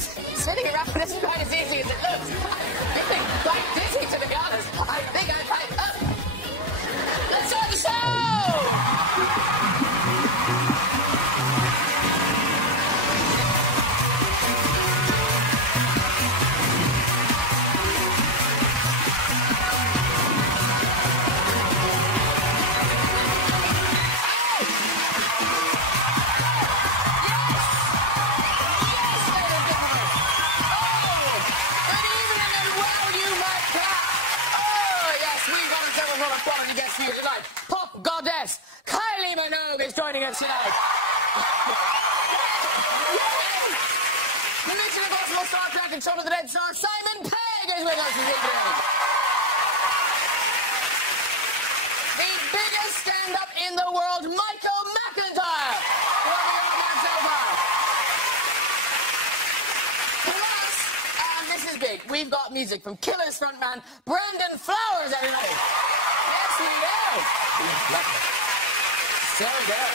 Spinning around isn't quite as easy as it looks. I'm feeling quite dizzy, to be honest. I think I'm quite up. Let's start the show! Quality guest for you tonight. Pop goddess Kylie Minogue is joining us tonight. The Mission Impossible Star Trek and Shaun of the Dead star Simon Pegg is with us this evening. The biggest stand-up in the world, Michael McIntyre. Plus, and this is big, we've got music from Killer's frontman Brendan Flowers, everybody. Yes, we do. So good.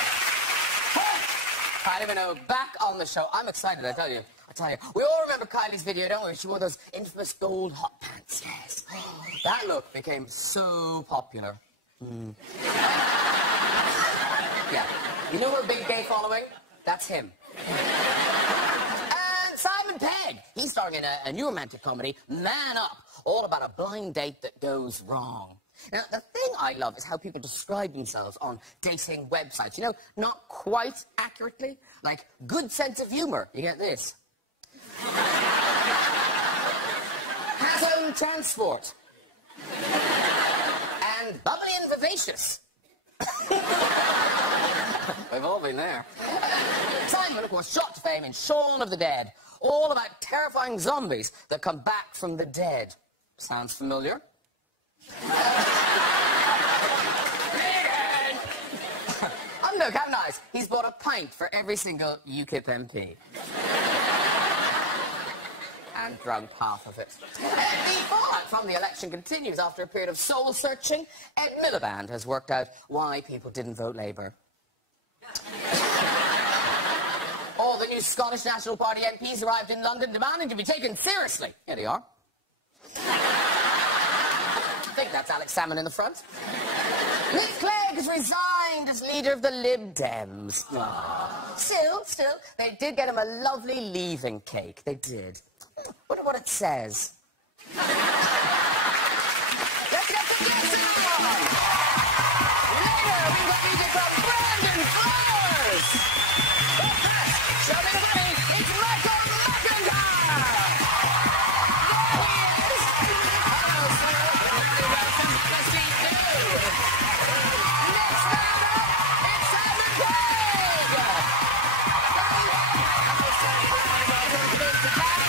Kylie Minogue back on the show. I'm excited, I tell you. We all remember Kylie's video, don't we? She wore those infamous gold hot pants. Yes. That look became so popular. Yeah. You know her big gay following? That's him. And Simon Pegg. He's starring in a new romantic comedy, Man Up, all about a blind date that goes wrong. Now, the thing I love is how people describe themselves on dating websites. You know, not quite accurately. Like, good sense of humour. You get this. Has own transport. And bubbly and vivacious. We've all been there. Simon, of course, shot to fame in Shaun of the Dead. All about terrifying zombies that come back from the dead. Sounds familiar? Oh, look, how nice. He's bought a pint for every single UKIP MP. And drunk half of it. The fallout from the election continues after a period of soul-searching. Ed Miliband has worked out why people didn't vote Labour. All the new Scottish National Party MPs arrived in London demanding to be taken seriously. Here they are. I think that's Alex Salmon in the front. Nick Clegg has resigned as leader of the Lib Dems. Still, they did get him a lovely leaving cake. They did. Wonder what it says. Let's get the guests on! Later, we've got music from Brendan Flowers! Show me the money, it's Michael McIntyre! There he is! Hello, sir. Very welcome. Have a seat, too. Next man up, it's Simon Pegg! Hello, sir. Welcome to Mr. Town.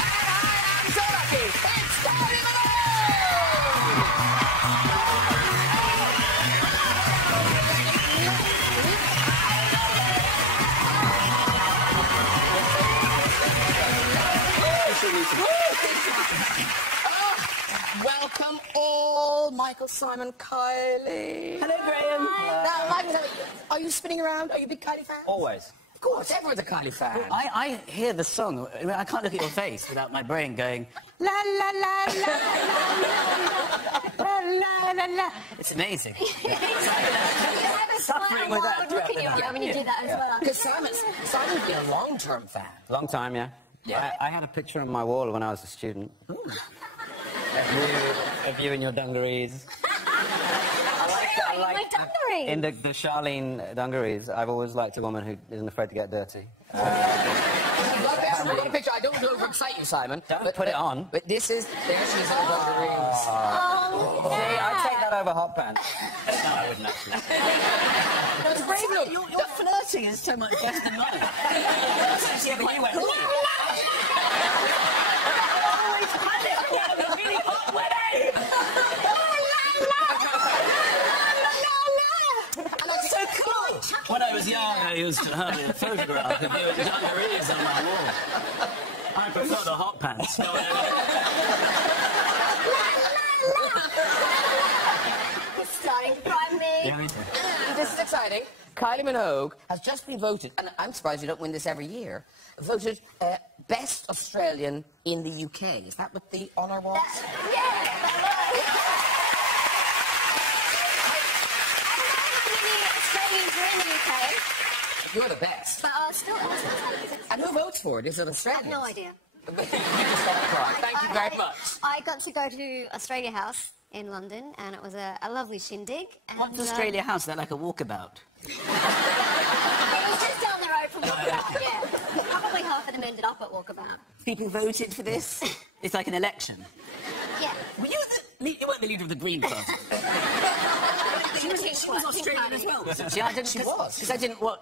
And I am so lucky, it's Kylie Minogue! Welcome all, Michael, Simon, Kylie. Hello, Graham. Now, Michael, are you spinning around? Are you a big Kylie fan? Always. Of course, everyone's a Kylie fan. I hear the song. I mean, I can't look at your face without my brain going la la la la la la la la. It's amazing. Suffering with that. Look at you when you do that as well. Because Simon's been a long-term fan. Long time, yeah. Yeah. I had a picture on my wall when I was a student. Of you in your dungarees. I like dungarees. In the Charlene dungarees, I've always liked a woman who isn't afraid to get dirty. I've got a picture. I don't want to overexcite you, Simon. Don't put it on. But this is... There she's in the dungarees. Oh, See, I'd take that over hot pants. No, I wouldn't actually. No, it's a brave look. Your flirting is so much less than mine. Yeah, but you went... When I was young, I used to have a photograph of you in dungarees on my wall. I prefer the hot pants. It's starting to prime me. Yeah, me too. And this is exciting. Kylie Minogue has just been voted, and I'm surprised you don't win this every year, voted Best Australian in the UK. Is that what the honour was? You're the best. But still, and who votes for it? Is it Australians? I have no idea. You just got it right. Thank you very much. I got to go to Australia House in London, and it was a lovely shindig. And, What's Australia House? Is that like a walkabout? It was just down the road from Walkabout, yeah. Probably half of them ended up at Walkabout. People voted for this? It's like an election. Yeah. Were you you weren't the leader of the Green Party. She was Australian as well. See, I didn't. She was. Because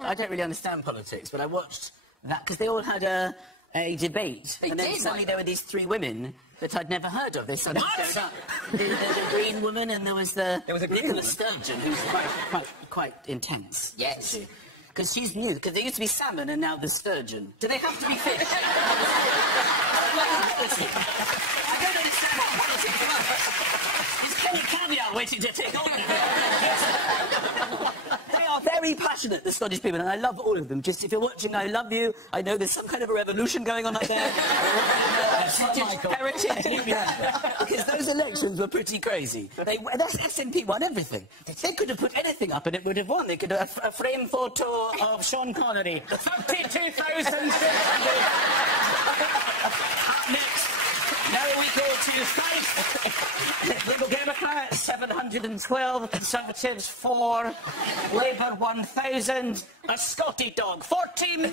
I don't really understand politics, but I watched that because they all had a debate, and then suddenly there were these three women that I'd never heard of. There's the green woman, and there was a Nicola Sturgeon, who's quite intense. Yes. Because she's new. Because there used to be salmon, and now there's sturgeon. Do they have to be fish? I don't understand what politics is. There's plenty of caviar waiting to take over. They are very passionate, the Scottish people, and I love all of them. Just if you're watching, I love you. I know there's some kind of a revolution going on up there. Heritage. Because those elections were pretty crazy. That's SNP won everything. They could have put anything up and it would have won. They could have a frame photo of Sean Connery. 32,000. Next. Now we go to Fife. Liberal Democrats, 712. Conservatives, 4. Labour, 1,000. A Scotty dog, 14,000.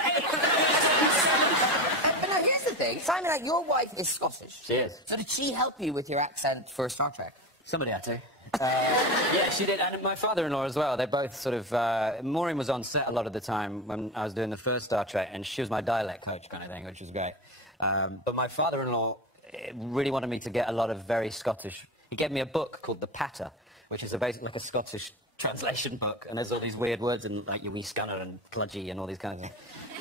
But now, here's the thing. Simon, your wife is Scottish. She is. So did she help you with your accent for Star Trek? Somebody had to. Yeah, she did, and my father-in-law as well. They both sort of... Maureen was on set a lot of the time when I was doing the first Star Trek, and she was my dialect coach kind of thing, which was great. But my father-in-law really wanted me to get a lot of very Scottish... He gave me a book called The Patter, which is basically like a Scottish translation book, and there's all these weird words in, like, your wee scunner and cludgy and all these kinds of things.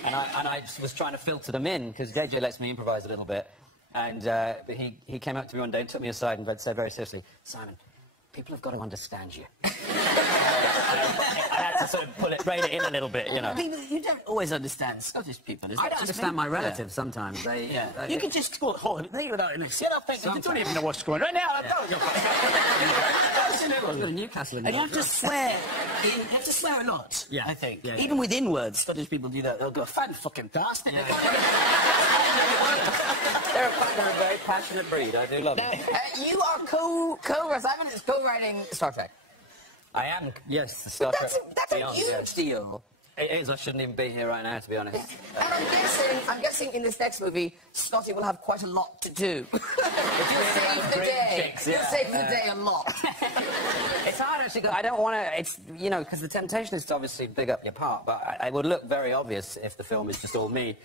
And I was trying to filter them in, because JJ lets me improvise a little bit. And he came up to me one day and took me aside and said very seriously, Simon, people have got to understand you. I had to sort of rein it in a little bit, you know. You don't always understand Scottish people. I don't understand my relatives sometimes. You can just go, sit up and you don't even know what's going on. Right now, Newcastle. and you have to swear. You have to swear a lot, I think. Yeah, even within words, Scottish people do that. They'll go, fan-fucking-tastic. They're a very passionate breed. I do love them. You are Simon is co-writing Star Trek. I am, yes. The Star Trek That's a Beyond, huge yes. deal. It is. I shouldn't even be here right now, to be honest. And I'm guessing in this next movie, Scotty will have quite a lot to do. You'll save the day. You'll save the day a lot. It's hard, actually, 'cause I don't want to... It's, you know, because the temptation is to obviously big up your part, but it would look very obvious if the film is just all me.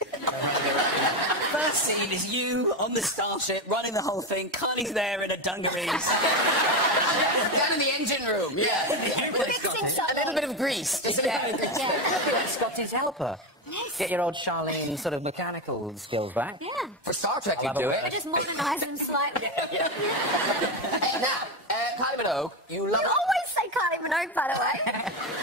First scene is you on the starship, running the whole thing. Kylie's there in a dungarees. Down in the engine room, yeah. A little bit of grease. Scotty's helper. Yes. Get your old Charlene sort of mechanical skills back. Yeah. For Star Trek, you I'll do have a it. I just modernise them slightly. Hey, now, Kylie Minogue, you love You it. always say Kylie Minogue, by the way.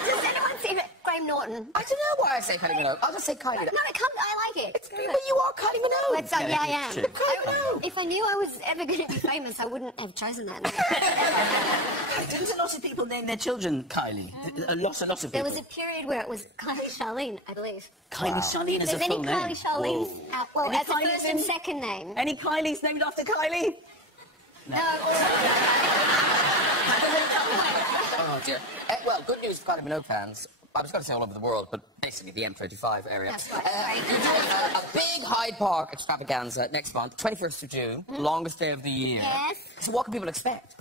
Does anyone see Graham Norton? I don't know why I say Kylie Minogue. I'll just say Kylie. No, I like it. It's good. But you are Kylie Minogue. Well, so, yeah, I am. You're Kylie Minogue. If I knew I was ever going to be famous, I wouldn't have chosen that name. There's a lot of people name their children Kylie. A lot of people. There was a period where it was Kylie Charlene, I believe. Kylie Charlene is a If there's full any name. Kylie Charlene's out, well, Any as a Kylies first in- and second name. Any Kylies named after Kylie? No. Oh, dear. Well, good news for Kylie Minogue fans. I was going to say all over the world, but basically the M25 area. That's right. You're doing a big Hyde Park extravaganza next month, 21st of June, longest day of the year. Yes. So what can people expect?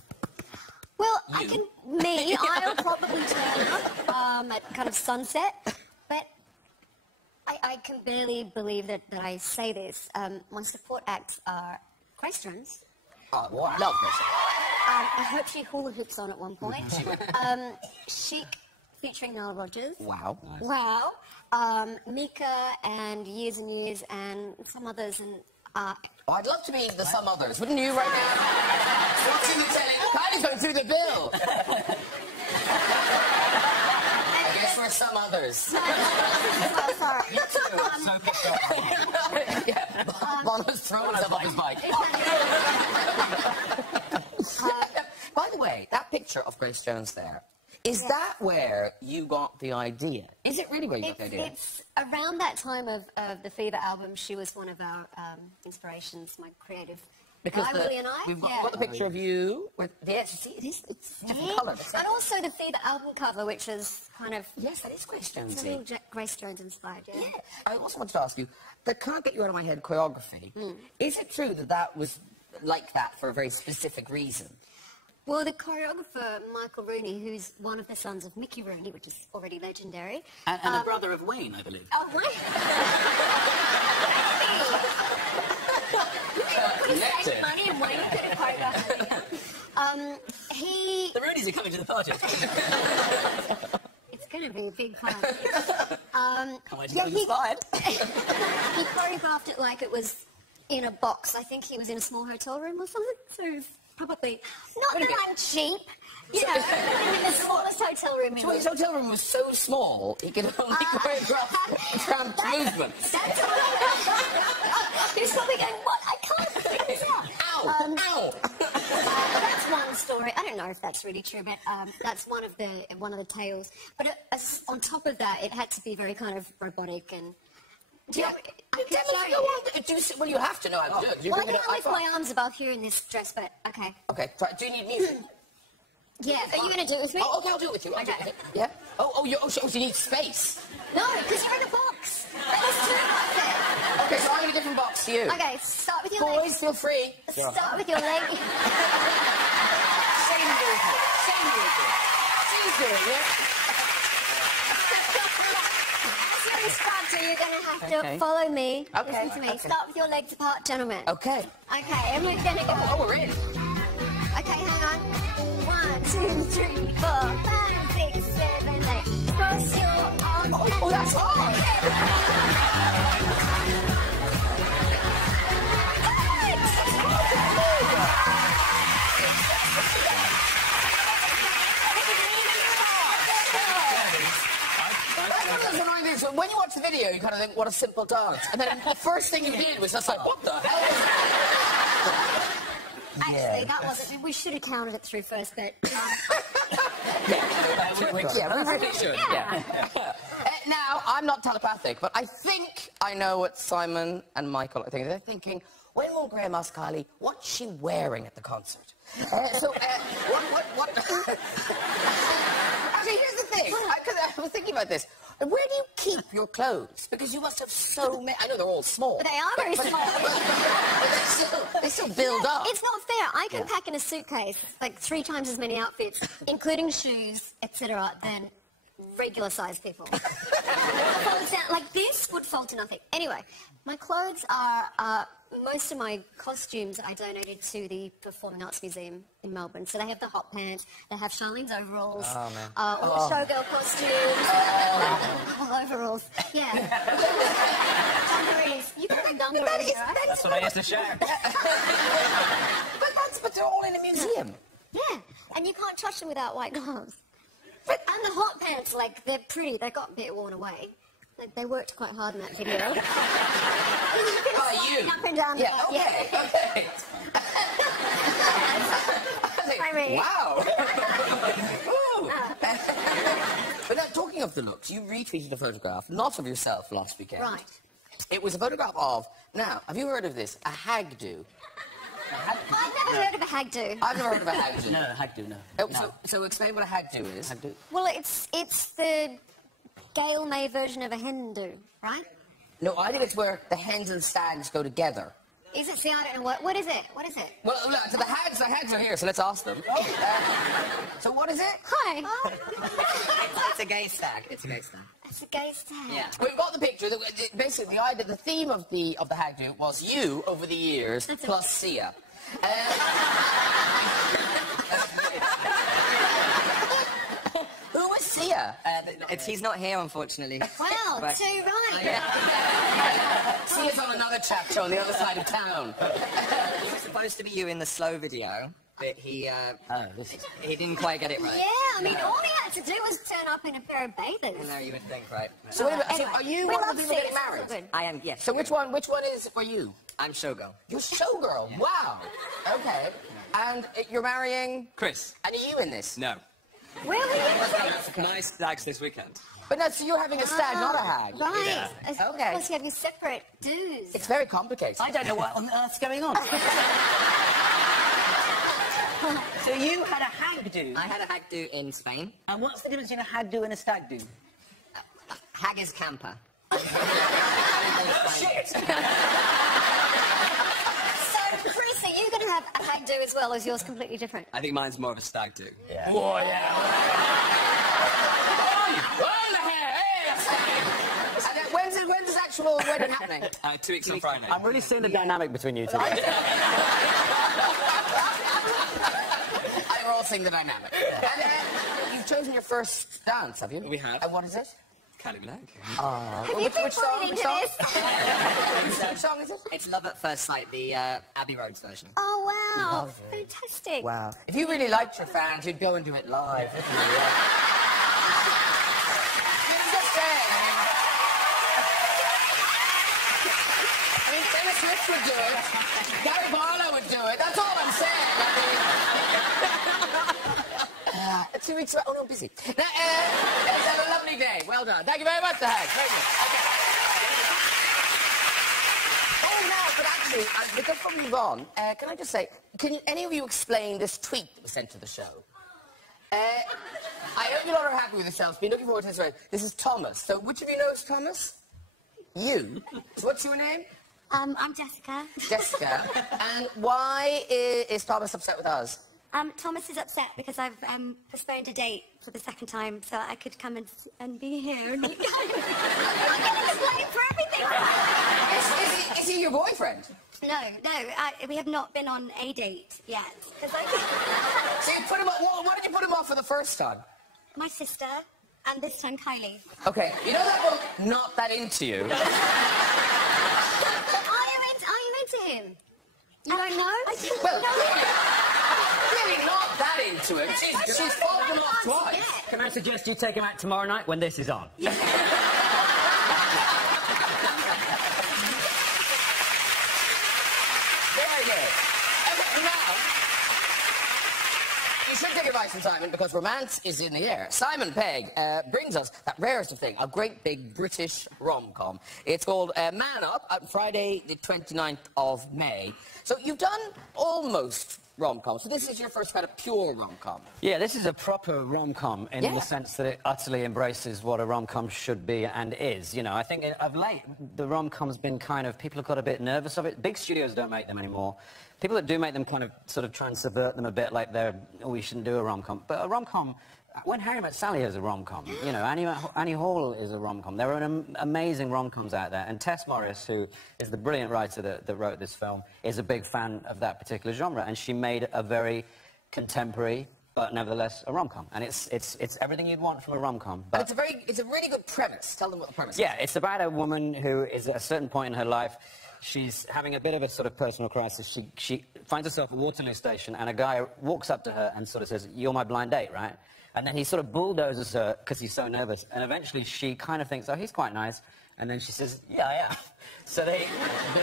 Well, I'll probably turn up at kind of sunset, but I can barely believe that I say this. My support acts are Questrons. Oh, what? Love this. I hope she hula hoops on at one point. Chic, featuring Nile Rodgers. Wow. Nice. Wow. Mika and Years and Years and some others. And Oh, I'd love to be the some others, wouldn't you, right now? Watching the telly. Kylie's going through the bill. I guess we're are some others. Oh, sorry. So pissed off. Yeah, Bono's throwing himself off his bike. By the way, that picture of Grace Jones there, is that where you got the idea? Is it really where you got the idea? It's around that time of the Fever album. She was one of our inspirations, my creative rival and I. We've got the picture of you with it's different colour. And also the Fever album cover, which is kind of... Yes, that is Grace Jones. It's a little Grace Jones inspired, yeah. I also wanted to ask you, the Can't Get You Out of My Head choreography, is it true that that was like that for a very specific reason? Well, the choreographer, Michael Rooney, who's one of the sons of Mickey Rooney, which is already legendary. And the brother of Wayne, I believe. Oh, Wayne? Could have saved money and Wayne could have choreographed it. The Rooneys are coming to the party. It's going to be a big fun. Can't wait to get inspired. He choreographed it like it was in a box. I think he was in a small hotel room or something, so it's probably... Not that I'm cheap, you know, in the smallest hotel room. So his hotel room was so small, he could only choreograph tramp movements. That's right. He's probably going, what? I can't figure this out. Ow! Ow! That's one story. I don't know if that's really true, but that's one of the tales. But on top of that, it had to be very kind of robotic and... Well, you have to know how to do it. Well, I can't lift my arms above here in this dress, but okay. Okay, try. Do you need music? Yeah, are you going to do it with me? Oh, okay, I'll do it with you. I'll do it with you. Yeah? Oh, you need space. No, because you're in a box. There's two of them. Okay, so I'll give a different box to you. Okay, start with your legs. Boys, feel free. Start with your leg. Same movement. Same movement. She's doing it. As your instructor, you're going to have to follow me. Okay. Listen to me. Okay. Start with your legs apart, gentlemen. Okay. Okay, and we're going to go. Oh, we're in. Okay, hang on. 1, 2, 3, 4, 5, 6, 7, 8. Cross your arms. Oh, that's hard. So when you watch the video, you kind of think, what a simple dance. And then the first thing you did was just like, what the hell is that? Actually, that wasn't... We should have counted it through first, but... Yeah, we really should. Yeah. Now, I'm not telepathic, but I think I know what Simon and Michael are thinking. They're thinking, when will Graham ask Kylie, what's she wearing at the concert? What... Actually, here's the thing. I was thinking about this. Where do you keep your clothes? Because you must have so many... I know they're all small. But they are very small. They still build up. It's not fair. I can pack in a suitcase like 3 times as many outfits, including shoes, etc., than regular-sized people. Like this would fall to nothing. Anyway, my clothes are... most of my costumes I donated to the Performing Arts Museum in Melbourne. So they have the hot pants, they have Charlene's overalls, all the showgirl costumes, all overalls. Yeah. Dungarees. You can wear dungarees, right? That's what I used to shout. But they're all in a museum. Yeah, and you can't touch them without white gloves. And the hot pants, like, they're pretty. They got a bit worn away. They worked quite hard in that video. You? Up and down. Yeah, okay. Wow. But now, talking of the looks, you retweeted a photograph, not of yourself, last weekend. Right. It was a photograph of, now, have you heard of this? A hag do. I've never heard of a hag do. I've never heard of a hag do. No, hag do, no. So explain what a hag do is. Hag do. Well, it's the Gail May version of a hen do, right? No, I think it's where the hens and stags go together. Is it? See, I don't know what is it? What is it? Well, look, so the hags are here, so let's ask them. So what is it? Hi. It's a gay stag. It's a gay stag. It's a gay stag. Yeah. We've got the picture. Basically, the theme of the hag do was you over the years plus Sia. Who was Sia? He's not here, unfortunately. Wow, But- too right. Sia's on another chat show on the other side of town. It was supposed to be you in the slow video, but he This he didn't quite get it right. Yeah, I mean, all he had to do was turn up in a pair of bathers. No, you would think, right? So wait a minute, Anyway, are you we one love of the people seeing getting it. married? Good. I am, yes. So which one is for you? I'm showgirl. You're showgirl. Wow. Okay. And you're marrying. Chris. And are you in this? No. Really? My stag's this weekend. But no, so you're having a stag, not a hag. Right. Okay. Of course, you have your separate dues. It's very complicated. I don't know what on earth's going on. So you had a hag do. I had a hag do in Spain. And what's the difference between a hag do and a stag do? Hag is camper. Shit! So, Chris, are you going to have a hag do as well, or is yours completely different? I think mine's more of a stag do. Yeah. Oh, yeah. On the hair, hey, that's right. And when's this actual wedding happening? 2 weeks on Friday. I'm really seeing the dynamic between you two. I we're all seeing the dynamic. And you've chosen your first dance, have you? We have. And what is it? Kylie Minogue. Have you been pointing to this? Which song is it? It's Love at First Sight, the Abbey Roads version. Oh, wow. Fantastic. Wow. If you really liked your fans, you'd go and do it live, wouldn't you? I'm just saying. I mean, Taylor Swift would do it. Gary Barlow would do it. That's all I'm saying. I mean, 2 weeks. Oh no, busy. Now, let's have a lovely day. Well done. Thank you very much, the hag. Very good. Okay. Oh no, but actually, before we move on, can I just say, can any of you explain this tweet that was sent to the show? I hope you lot are happy with yourselves. Been looking forward to this. Right? This is Thomas. So, which of you knows Thomas? You. So what's your name? I'm Jessica. Jessica. And why is Thomas upset with us? Thomas is upset because I've postponed a date for the second time, so I could come and be here. And I get blamed for everything. Is he your boyfriend? No, we have not been on a date yet. So you put him off. Why did you put him off for the first time? My sister, and this time Kylie. Okay, you know that book, Not That Into You? Are you into him? You don't know? Well, really not that into him. She's fought him off twice. Can I suggest you take him out tomorrow night when this is on? Very good. Okay, now, you should take advice from Simon because romance is in the air. Simon Pegg brings us that rarest of thing, a great big British rom-com. It's called Man Up, on Friday the 29th of May. So you've done almost rom-com, so this is your first kind of pure rom-com. Yeah, this is a proper rom-com in the sense that it utterly embraces what a rom-com should be and is. You know, I think of late, the rom-com's been kind of, people have got a bit nervous of it. Big studios don't make them anymore. People that do make them kind of sort of try and subvert them a bit, like they're, oh, we shouldn't do a rom-com. But a rom-com, When Harry Met Sally is a rom-com, you know, Annie Hall is a rom-com. There are amazing rom-coms out there, and Tess Morris, who is the brilliant writer that wrote this film, is a big fan of that particular genre, and she made a very contemporary, but nevertheless a rom-com, and it's everything you'd want from a rom-com. But it's a really good premise. Tell them what the premise is. Yeah, it's about a woman who is at a certain point in her life. She's having a bit of a sort of personal crisis. She finds herself at Waterloo Station, and a guy walks up to her and sort of says, "You're my blind date, right?" And then he sort of bulldozes her because he's so nervous. And eventually she kind of thinks, oh, he's quite nice. And then she says, yeah, I am. So they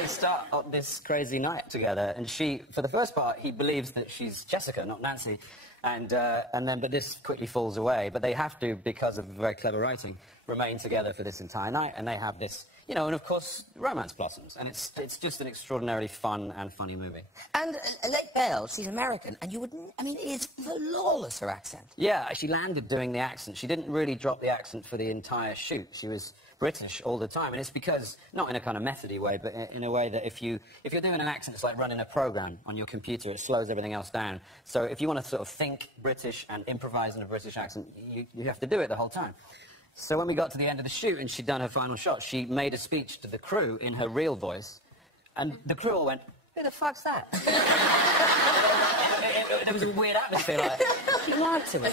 start up this crazy night together. And for the first part, he believes that she's Jessica, not Nancy. But this quickly falls away. But they have to, because of very clever writing, remain together for this entire night. And they have this, you know, and of course, romance blossoms. And it's just an extraordinarily fun and funny movie. And like Belle, she's American, and you wouldn't, I mean, it's flawless, her accent. Yeah, she landed doing the accent. She didn't really drop the accent for the entire shoot. She was British all the time, and it's because, not in a kind of methody way, but in a way that if you're doing an accent, it's like running a program on your computer. It slows everything else down. So if you want to sort of think British and improvise in a British accent, you have to do it the whole time. So when we got to the end of the shoot and she'd done her final shot, she made a speech to the crew in her real voice, and the crew all went, who the fuck's that? There was a weird atmosphere, like, she lied to us.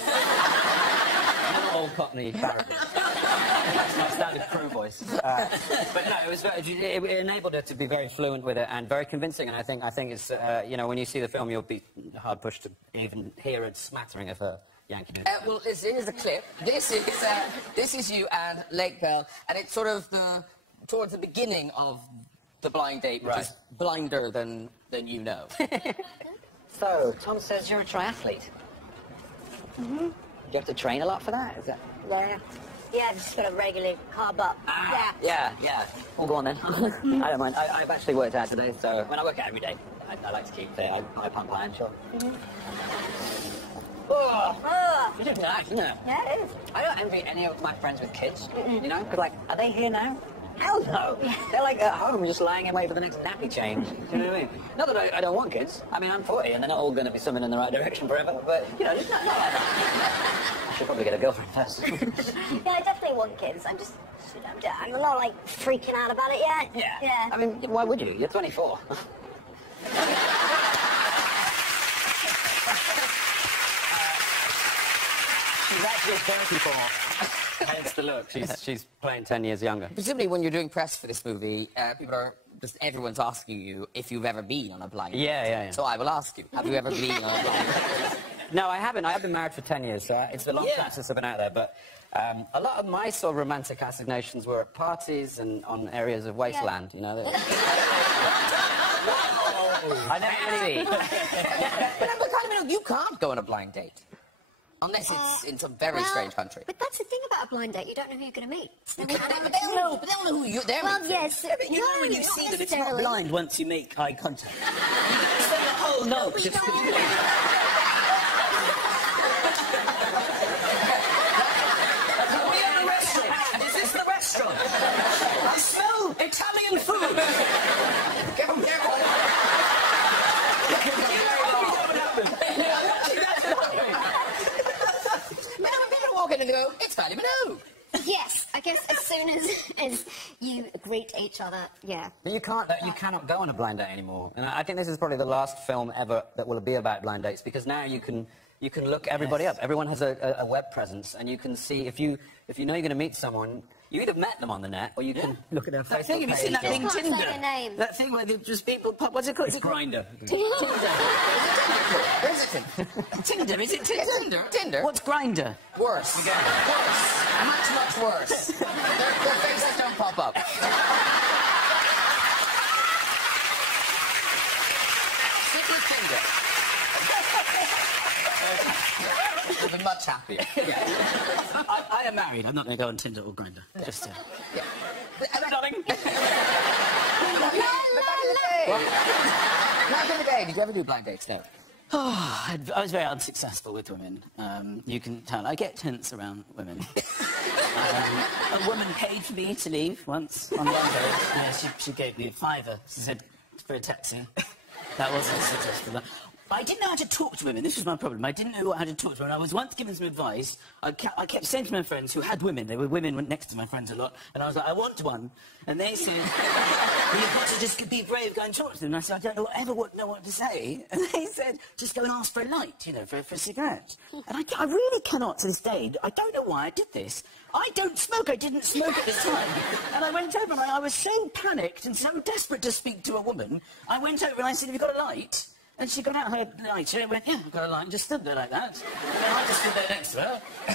Not old Cockney parody. That's my standard crew voice. But no, it enabled her to be very fluent with it and very convincing. And I think it's, you know, when you see the film, you'll be hard pushed to even hear a smattering of her Yankee. Well, here's a clip. This is you and Lake Bell, and it's sort of towards the beginning of the blind date, which is blinder than you know. So, Tom says you're a triathlete. Mm-hmm. Do you have to train a lot for that? Is that... Yeah, just got to regularly carb up. Yeah. Well, go on then. I don't mind. I've actually worked out today, so when I work out every day, I like to keep fit. I pump iron, sure. Oh, it's just nice, isn't it? Yeah, it is. I don't envy any of my friends with kids, you know, because, like, are they here now? Hell no. They're, like, at home just lying in wait for the next nappy change. Do you know what I mean? Not that I don't want kids. I mean, I'm 40 and they're not all going to be swimming in the right direction forever, but, you know, just not like that. I should probably get a girlfriend first. Yeah, I definitely want kids. I'm not, like, freaking out about it yet. Yeah. I mean, why would you? You're 24. She's actually 34. Hence the look. She's playing 10 years younger. Presumably, when you're doing press for this movie, everyone's asking you if you've ever been on a blind date. Yeah. So I will ask you, have you ever been on a blind date? No, I haven't. I have been married for 10 years, so it's a long time since I've been out there. But a lot of my sort of romantic assignations were at parties and on areas of wasteland, you know. I never really... But Kylie Minogue, you can't go on a blind date. Unless it's in some very strange country. But that's the thing about a blind date. You don't know who you're going to meet. But they don't know who you're there. Well, yes. You know when you see that it's not blind once you make eye contact. Oh, no. Are we at the restaurant? Is this the restaurant? I smell Italian food. Careful. And go, it's Kylie Minogue. Yes, I guess as soon as you greet each other, yeah. But you cannot go on a blind date anymore. And I think this is probably the last film ever that will be about blind dates, because now you can look everybody up. Everyone has a web presence, and you can see if you know you're going to meet someone. You either met them on the net, or you can look at their Facebook Have you seen that thing Can't say Tinder? their name. That thing where just people pop... What's it called? It's Grindr. Tinder, is it Tinder? Tinder? What's Grindr? Worse. Worse. Much worse. Their faces don't pop up. Stick with Tinder. You'll be much happier. I am married. I'm not going to go on Tinder or Grindr. Just Hello, darling. Back in the day, did you ever do blind dates? No. Oh, I was very unsuccessful with women. You can tell. I get tense around women. A woman paid for me to leave once on one day. Yeah, she gave me a £5. She said, for a taxi. That wasn't successful. I didn't know how to talk to women. This was my problem. I didn't know how to talk to women. I was once given some advice. I kept saying to my friends who had women, they were women next to my friends a lot, and I was like, I want one. And they said, you've got to just be brave, go and talk to them. And I said, I don't know what to say. And they said, just go and ask for a light, you know, for a cigarette. And I really cannot, to this day, I don't know why I did this. I don't smoke. I didn't smoke at this time. And I went over and I was so panicked and so desperate to speak to a woman. I went over and I said, have you got a light? And she got out her lighter and went, yeah, I've got a light, and just stood there like that. And I just stood there next to her. A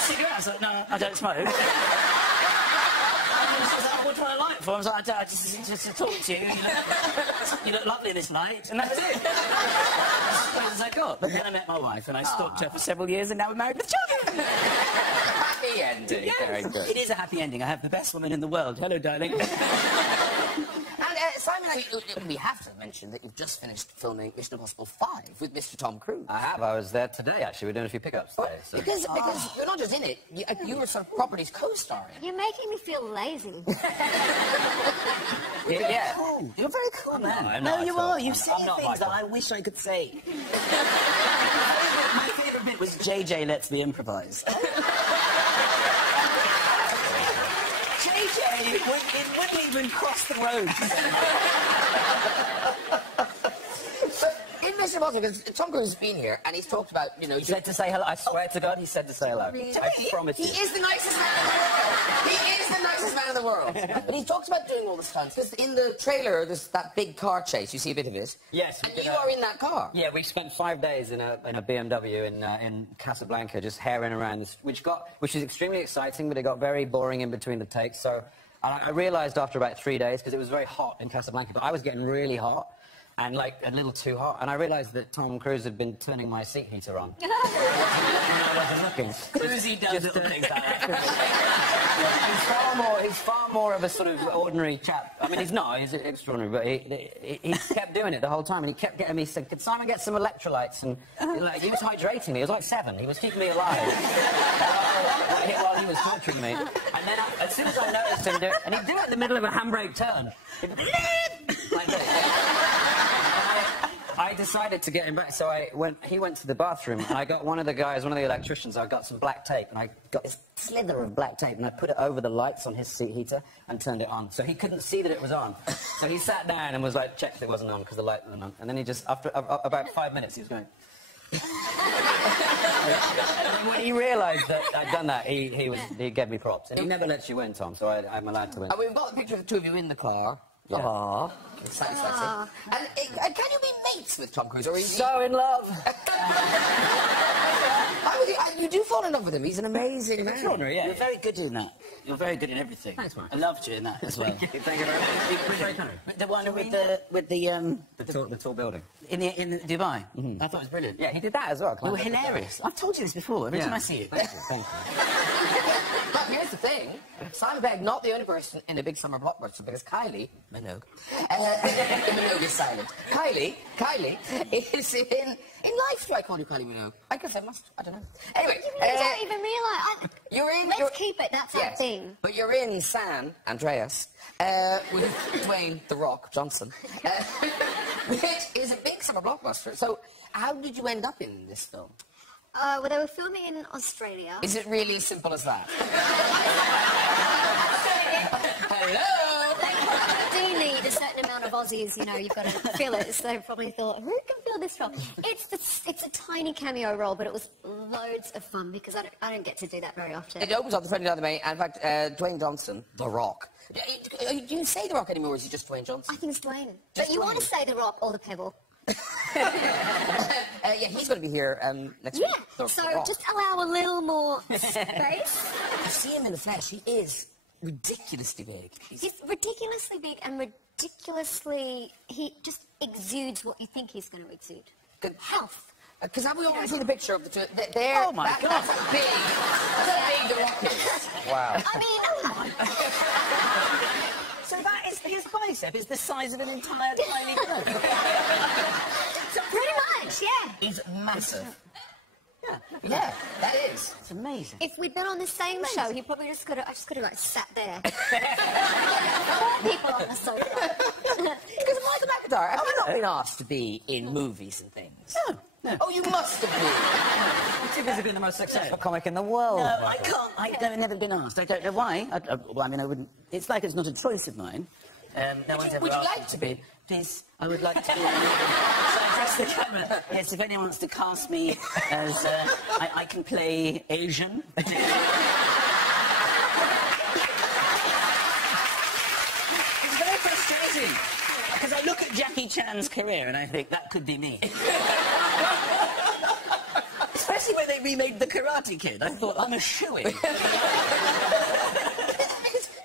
cigarette. I was like, no, I don't smoke. And she was like, what do I light for? I was like, I just to talk to you. You look lovely in this light. And that was it. That's as close as I got. But then I met my wife, and I stalked her for several years, and now we're married with children. Happy ending. Yes, Very good. it is a happy ending. I have the best woman in the world. Hello, darling. Simon, we have to mention that you've just finished filming Mission Impossible 5 with Mr. Tom Cruise. I have. I was there today, actually. We're doing a few pickups today. So. Because you're not just in it, you were sort of properties co-starring. You're making me feel lazy. Yeah. Cool. You're a very cool man. No, No, you are. You say I'm not things that like I wish I could say. My favourite bit was JJ lets me improvise. JJ wouldn't even cross the road. In Mission impossible because Tom Cruise has been here and he's talked about, you know... He said to say hello. I swear to God, he said to say hello. I promise you. He is the nicest man in the world. He is the nicest man in the world. But he talks about doing all the stunts because in the trailer there's that big car chase. You see a bit of it. Yes. And you are in that car. Yeah, we spent 5 days in a BMW in Casablanca, just herring around, which is extremely exciting, but it got very boring in between the takes. So I realised after about 3 days, because it was very hot in Casablanca, but I was getting really hot. And, like, a little too hot. And I realised that Tom Cruise had been turning my seat heater on. When I wasn't looking. Cruisey does little things like that. He's far more of a sort of ordinary chap. I mean, he's not. He's extraordinary. But he kept doing it the whole time. And he kept getting me... He said, could Simon get some electrolytes? And like, he was hydrating me. He was like 7. He was keeping me alive. While he was torturing me. And then as soon as I noticed him do it... And he'd do it in the middle of a handbrake turn. Like this. I decided to get him back, so he went to the bathroom, and I got one of the electricians, I got some black tape, and I got this slither of black tape, and I put it over the lights on his seat heater and turned it on. So he couldn't see that it was on. So he sat down and was like, checked it wasn't on, because the light wasn't on. And then he just, after about 5 minutes, he was going... And when he realised that I'd done that, he gave me props. And he never lets you in, Tom, so I'm allowed to win. And we've got the picture of the two of you in the car. Yeah. Aww. Satisfaction. And can you be mates with Tom Cruise? Or is so in love. You do fall in love with him. He's an amazing man. Extraordinary, yeah. You're very good in that. You're very good in everything. Thanks, Mark. I loved you in that as well. Thank you very much. The one with the tall building. in Dubai. Mm-hmm. I thought it was brilliant. Yeah, he did that as well. You were hilarious. I've told you this before. Every time I see you. Thank you. But here's the thing. Simon Pegg, not the only person in a big summer blockbuster, because Kylie Minogue... Minogue is silent. Kylie is in life. Do I call you Kylie Minogue? I guess I must. I don't know. Anyway... You don't even realise. You're in... Let's keep it. That's our thing. But you're in San Andreas with Dwayne "The Rock" Johnson, which is a big summer blockbuster. So how did you end up in this film? Well, they were filming in Australia. Is it really as simple as that? Hello? They do need a certain amount of Aussies, you know, you've got to fill it. So they probably thought, who can fill this role? It's a tiny cameo role, but it was loads of fun because I don't get to do that very often. It opens on the 29th of May, and in fact, Dwayne Johnson, The Rock. Do you say The Rock anymore, or is it just Dwayne Johnson? I think it's Dwayne. But you want to say The Rock or The Pebble? Yeah, he's going to be here next week. Yeah, so just allow a little more space. You see him in the flesh, he is ridiculously big. He's ridiculously big and ridiculously... He just exudes what you think he's going to exude. Good health. Because have we already seen a picture of the two? They're, oh, my God. That's big. That's how big The Rock is. Wow. I mean... So that is his bicep is the size of an entire tiny bird. So pretty much, yeah. He's massive. Yeah, that is. It's amazing. If we'd been on the same show, he probably just could have like sat there. People on the sofa. Because Michael McIntyre, have you not been asked to be in movies and things? No. Oh, you must have been. Too busy being the most successful comic in the world. No, I can't. I've never been asked. I don't know why. Well, I mean, I wouldn't... It's like it's not a choice of mine. No one's ever would you asked like me to be? Please, I would like to be. So I press the camera. Yes, if anyone wants to cast me as... I can play Asian. It's very frustrating. Because I look at Jackie Chan's career and I think, that could be me. Especially when they remade The Karate Kid. I thought, I'm a shoo-in.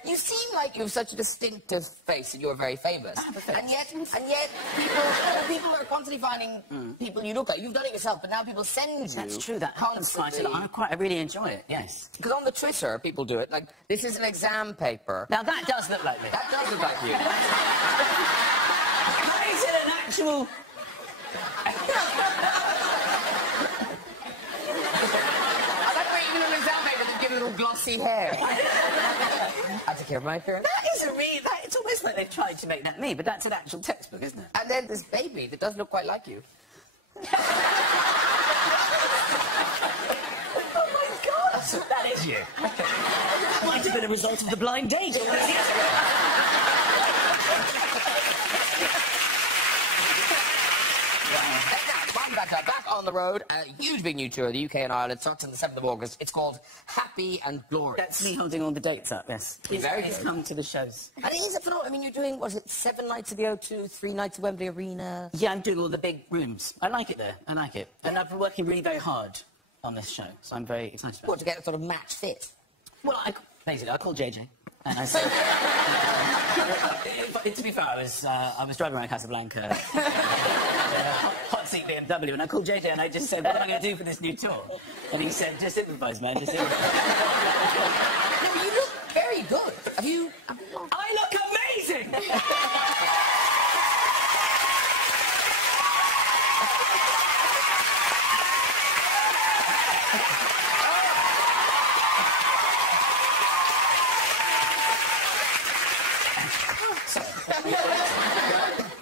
You seem like you have such a distinctive face and you're very famous. And yet people are constantly finding people you look like. You've done it yourself, but now people send you. That's true, that constantly. I really enjoy it, yes. Because on the Twitter, people do it. Like, this is an exam paper. Now, that does look like me. That does look like you. How is it an actual... I like where even an exam paper that give a little glossy hair. I take care of my appearance. That is a really... It's almost like they've tried to make that me, but that's an actual textbook, isn't it? And then this baby that does look quite like you. Oh, my God! That is you. That might have been a result of the blind date all those years ago. back on the road. A huge big new tour, the UK and Ireland, starts on the 7th of August. It's called Happy and Glorious. That's me holding all the dates up, yes. Please come to the shows. And it is a phenomenon. I mean, you're doing, what is it, 7 nights at the O2, 3 nights at Wembley Arena? Yeah, I'm doing all the big rooms. I like it there. I like it. And I've been working really very hard on this show, so I'm very excited about it. What, to get a sort of match fit? Well, basically, I called JJ. And I said, to be fair, I was driving around Casablanca, hot seat BMW, and I called JJ and I just said, what am I going to do for this new tour? And he said, just improvise, man, just improvise. No, you look very good. Have you... I look amazing!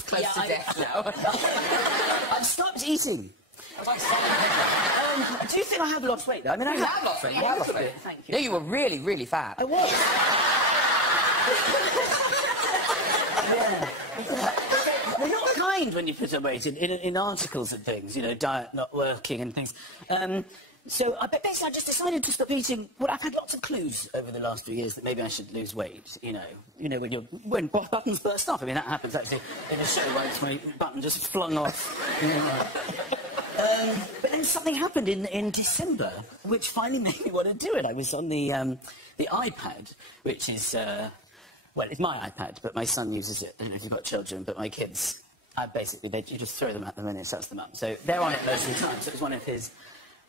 Close to death now. I've stopped eating. Do you think I have lost weight, though? I mean, You have lost weight. You have lost weight. Thank you. No, you were really, really fat. I was. They're not kind when you put on weight in articles and things, you know, diet not working and things. So basically I just decided to stop eating. Well, I've had lots of clues over the last few years that maybe I should lose weight, you know, when buttons burst off. I mean, that happens actually in a show once, my button just flung off. You know. But then something happened in December, which finally made me want to do it. I was on the iPad, which is, well, it's my iPad, but my son uses it. I don't know if you've got children, but my kids, basically, you just throw them at them and it shuts them up. So they're on it most of the time, so it was one of his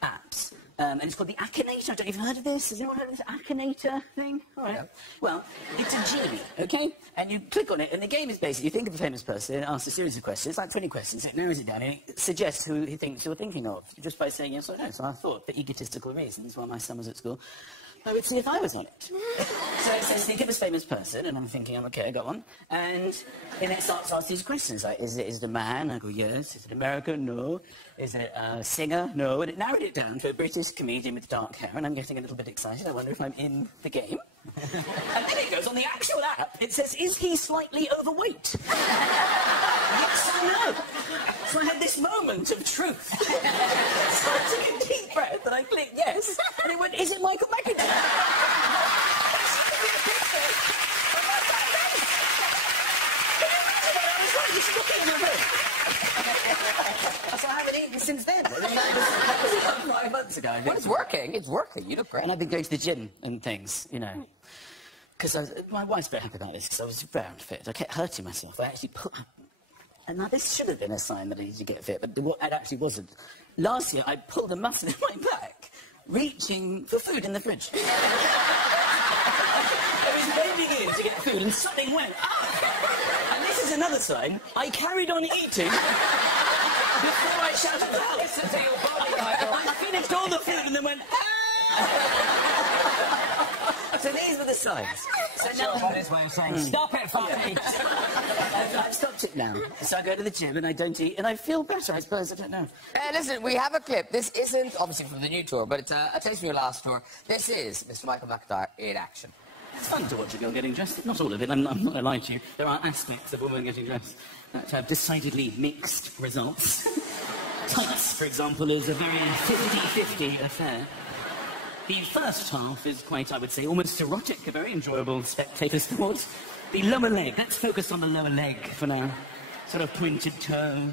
apps. And it's called the Akinator. I don't even heard of this. Has anyone heard of this Akinator thing? All right. Yeah. Well, it's a genie, OK? And you click on it, and the game is basically, you think of a famous person, it asks a series of questions, like 20 questions, it narrows it down, and it suggests who he thinks you're thinking of, just by saying yes or no. So I thought, for egotistical reasons, while my son was at school, I would see if I was on it. So it says, think of a famous person, and I'm thinking, OK, I got one. And then it starts to ask these questions, like, is it a man? I go, yes. Is it American? No. Is it a singer? No. And it narrowed it down to a British comedian with dark hair, and I'm getting a little bit excited. I wonder if I'm in the game. And then it goes on the actual app. It says, is he slightly overweight? Yes or no? So I had this moment of truth. So I took a deep breath and I clicked yes. And it went, is it Michael McIntyre? So I haven't eaten since then. That was 5 months ago. Well, it's working. It's working. You look great. And I've been going to the gym and things, you know. Because my wife's very happy about this, because I was round fit. I kept hurting myself. I actually put... And now this should have been a sign that I needed to get fit, but it actually wasn't. Last year, I pulled a muscle in my back, reaching for food in the fridge. I was bending in to get food, and something went, ah! And this is another sign. I carried on eating before I shouted out. Listen to your body. I finished all the food and then went, ah! So these were the signs. So now Body's way of saying, stop it, fucking. I've stopped it now. So I go to the gym and I don't eat, and I feel better, I suppose. I don't know. Listen, we have a clip. This isn't, obviously, from the new tour, but it's a taste from your last tour. This is Mr. Michael McIntyre in action. It's fun to watch a girl getting dressed. Not all of it, I'm not going to lie to you. There are aspects of a woman getting dressed that have decidedly mixed results. Tights, for example, is a very 50-50 affair. The first half is quite, I would say, almost erotic, a very enjoyable spectator sport. The lower leg, let's focus on the lower leg for now. Sort of pointed toe,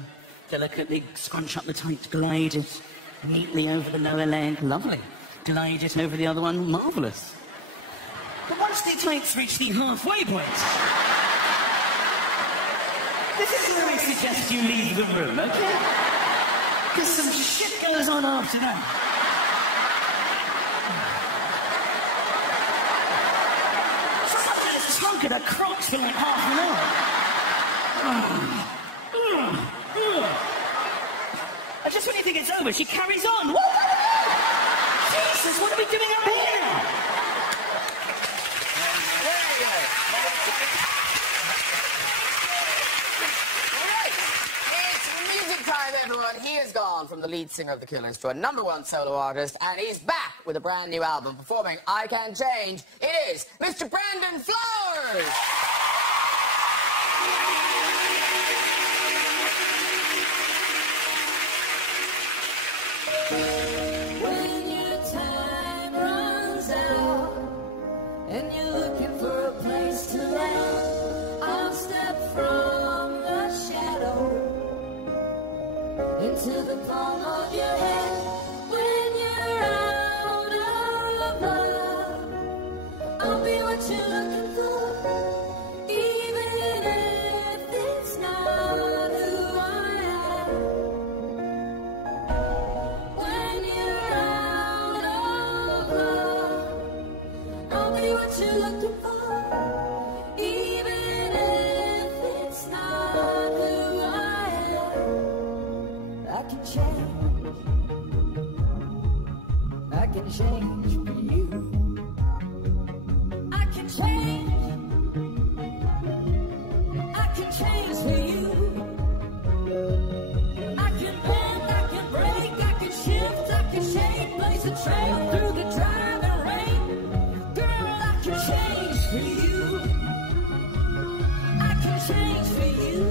delicately scrunch up the tight, glide it neatly over the lower leg, lovely. Glide it over the other one, marvellous. But once the tights reach the halfway point, this is where I suggest you leave the room, okay? Because some shit goes on after that. At her crotch for like half an hour. And just when you think it's over, she carries on. Woo! Jesus, what are we doing up here? There you go. All right. It's music time, everyone. He has gone from the lead singer of The Killers to a #1 solo artist, and he's back with a brand new album performing I Can Change. It is Mr. Brandon Flowers! to the palm of your hand. When you're out of love, I'll be what you're looking for, even if it's not who I am. When you're out of love, I'll be what you're looking for, even if it's not who I am. I can change. I can change for you. I can change. I can change for you. I can bend, I can break, I can shift, I can shake, blaze a trail through the driving rain. Girl, I can change for you. I can change for you.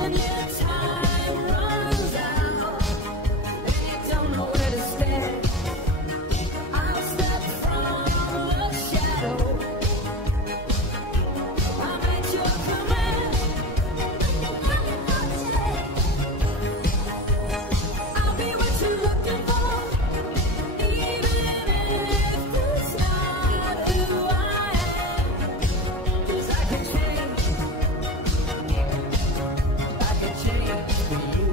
When your time runs out and you don't know where to stand, I'll step from the shadow. I'm at your command. I'll be what you're looking for, even if it's not who I am. 'Cause I can change. I can change for you.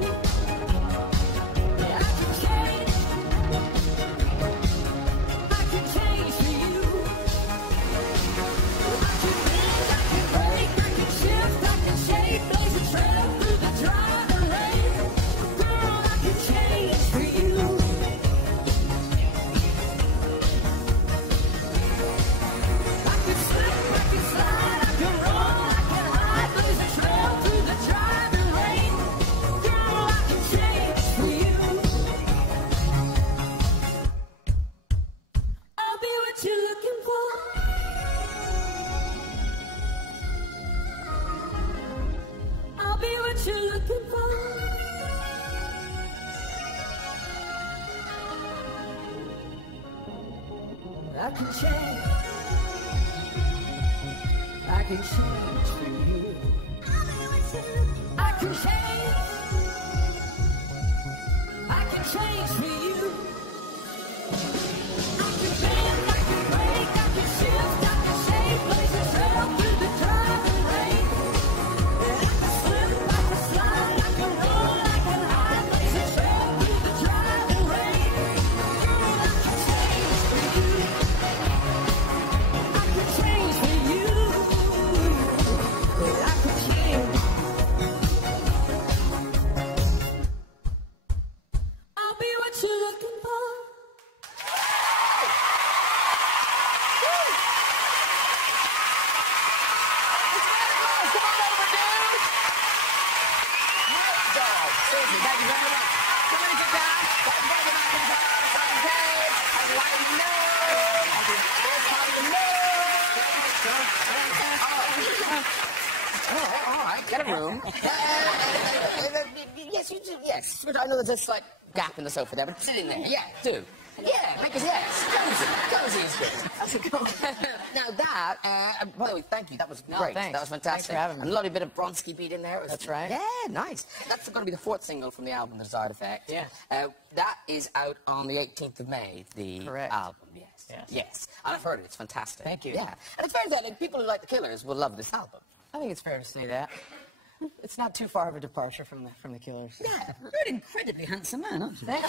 Yeah, I can change. I can change for you. I can bend, I can break, I can shift, I can shake, blaze a trail through the driving rain. Girl, I can change for you. I can slip, I can slide, I can roll, I can hide, blaze a trail through the driving rain. Girl, I can change for you. I'll be what you're looking for. I'll be what you're looking for. I can change. I can change for you. I can change. I can change for you. I can bend, I can break, I can shift, I can shake, blaze a trail through the driving rain. I can slip, I can slide, I can roll, I can hide, blaze a trail through the driving rain. Girl, I can change for you. I can change for you. I can change. I'll be what you're looking for. Seriously, thank you very much. Come on, get down. Let's get you back into Simon Pegg and Kylie Minogue. All right, get a room. Yes, you do, yes. But I know there's a slight gap in the sofa there, but sit in there. Yeah, do. Yeah, because yes, cozy is good. Now that, by the way, thank you. That was great. thanks. That was fantastic. Thanks for having me. And a lovely bit of Bronski beat in there. That's right. Yeah, nice. That's going to be the 4th single from the album, The Desired Effect. Yeah. That is out on the 18th of May, the Correct. album. Yes. Yes. And I've heard it. It's fantastic. Thank you. Yeah. And it's fair to say, like, people who like The Killers will love this album. I think it's fair to say that. It's not too far of a departure from the Killers. Yeah. You're an incredibly handsome man, aren't you? Thank you.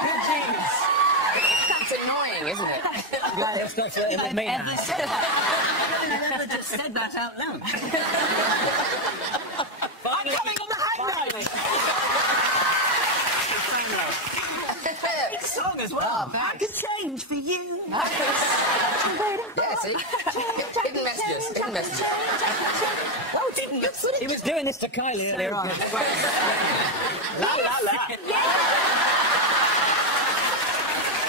Good genes. That's annoying, isn't it? Yeah, that's got to let me know. I've never just said that out loud. I'm coming on the high road. Song as well. I could change for you. Yeah, see? Hidden messages. Hidden messages. Oh, didn't you? He was doing this to Kylie earlier on. La la la.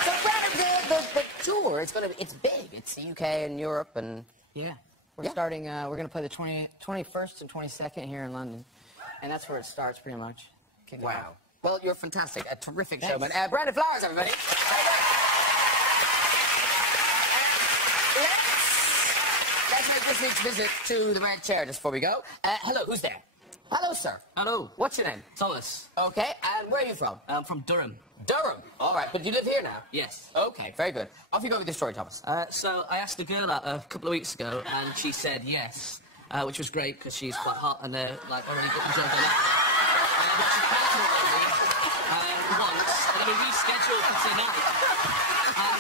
So, Brad, the tour, it's big. It's the UK and Europe and... Yeah. We're starting, we're going to play the 21st and 22nd here in London. And that's where it starts, pretty much. Kick it off. Wow. Well, you're fantastic. A terrific Thanks. showman. Brandon Flowers, everybody. Let's make this week's visit to the red chair just before we go. Hello, who's there? Hello, sir. Hello. What's your name? Thomas. Okay, and where are you from? I'm from Durham. Durham. All right, but you live here now? Yes. Okay, very good. Off you go with your story, Thomas. So I asked a girl out a couple of weeks ago, and she said yes, which was great because she's quite hot and like already got the job on that. But she cancelled on me once, and we rescheduled for tonight. And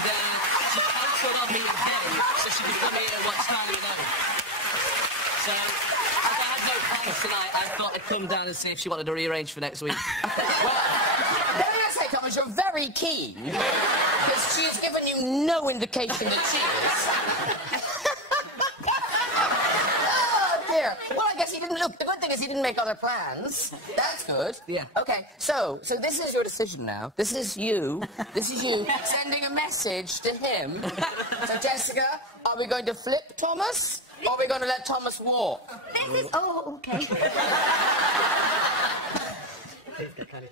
she cancelled on me again, so she could come here and watch Kylie Minogue. So as I had no plans tonight, I thought I'd come down and see if she wanted to rearrange for next week. Let me just say, Thomas, you're very keen, because she's given you no indication that she is. Oh, dear. Well, I guess he didn't look. The good thing is he didn't make other plans. That's good. Yeah. Okay, so this is your decision now. This is you sending a message to him. So, Jessica, are we going to flip Thomas, or are we going to let Thomas walk? This is... Oh, okay.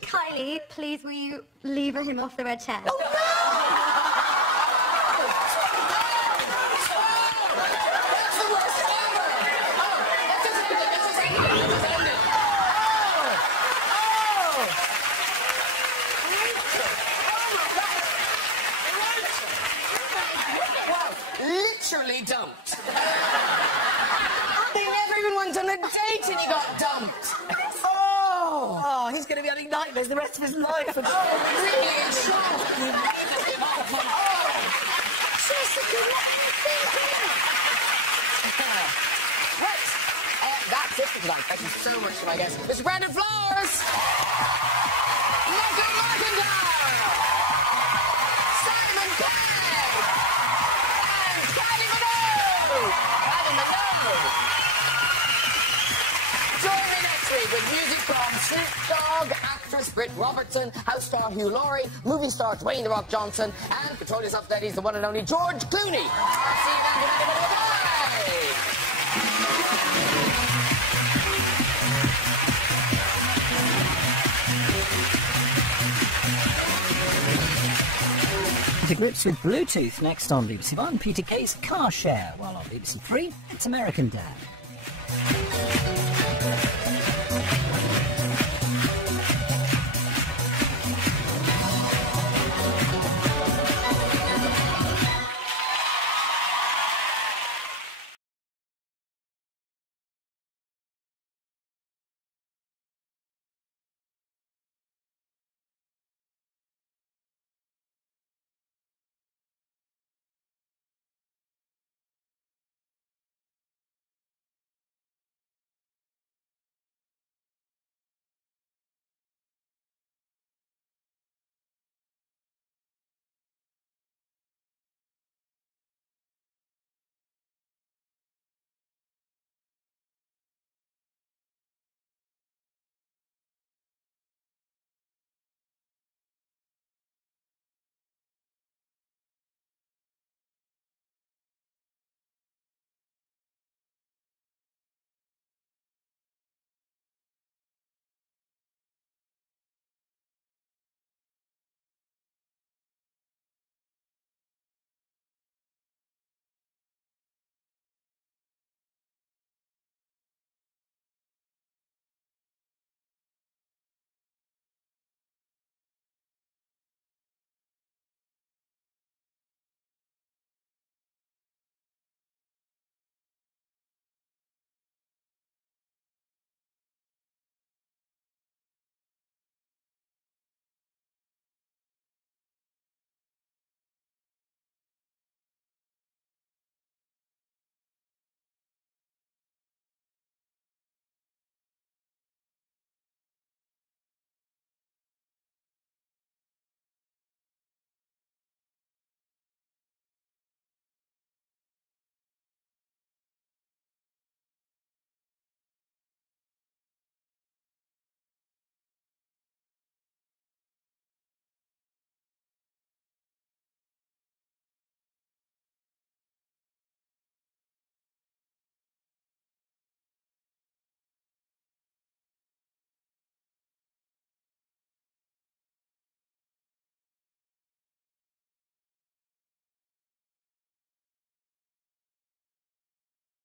Kylie, please, will you lever him off the red chair? Oh, no! That's the worst ever! Oh, let's just end it. Let's just end it. Let's just end it. Wow, literally dumped. They never even went on a date and he got dumped. Oh, he's going to be having nightmares the rest of his life. Really in shock. Right. That's it for tonight. Thank you so much to my guests. Mr. Brandon Flowers. Michael McIntyre. Simon Pegg. And Kylie Minogue. Join me next week with music from Snoop Dogg, actress Britt Robertson, house star Hugh Laurie, movie star Dwayne "The Rock" Johnson, and control yourself, ladies, the one and only George Clooney. I'll see you then. Bye. To grips with Bluetooth next on BBC One, Peter Kay's Car Share, while on BBC Three, it's American Dad.